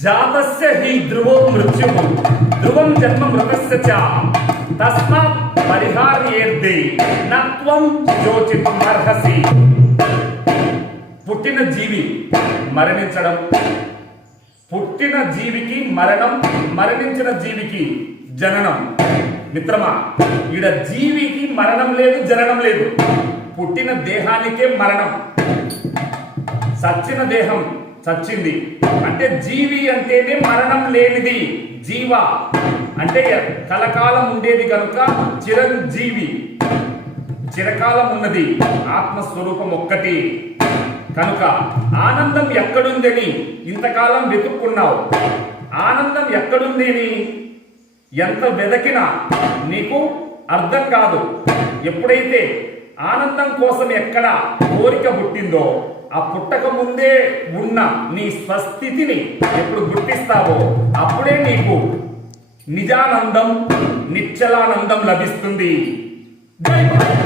జాతస్య హి ధ్రువో మృత్యుః ధ్రువం జన్మ మృతస్య చ తస్మాత్ పరిహార్యేర్దే నత్వం శోచితుం అర్హసి. పుట్టిన జీవి మరణించడం, పుట్టిన జీవికి మరణం, మరణించిన జీవికి జననం. మిత్రమా, ఈడ జీవికి మరణం లేదు, జననం లేదు. పుట్టిన దేహానికే మరణం, చచ్చిన దేహం చచ్చింది. అంటే జీవి అంటేనే మరణం లేనిది. జీవ అంటే కలకాలం ఉండేది కనుక చిరంజీవి, చిరకాలం ఉన్నది. ఆత్మస్వరూపం ఒక్కటి కనుక ఆనందం ఎక్కడుందని ఇంతకాలం వెతుక్కున్నావు. ఆనందం ఎక్కడుంది అని ఎంత వెదకినా నీకు అర్థం కాదు. ఎప్పుడైతే ఆనందం కోసం ఎక్కడ కోరిక పుట్టిందో, ఆ పుట్టక ముందే ఉన్న నీ స్వస్థితిని ఎప్పుడు గుర్తిస్తావో అప్పుడే నీకు నిజానందం, నిశ్చలానందం లభిస్తుంది. జై భారత్.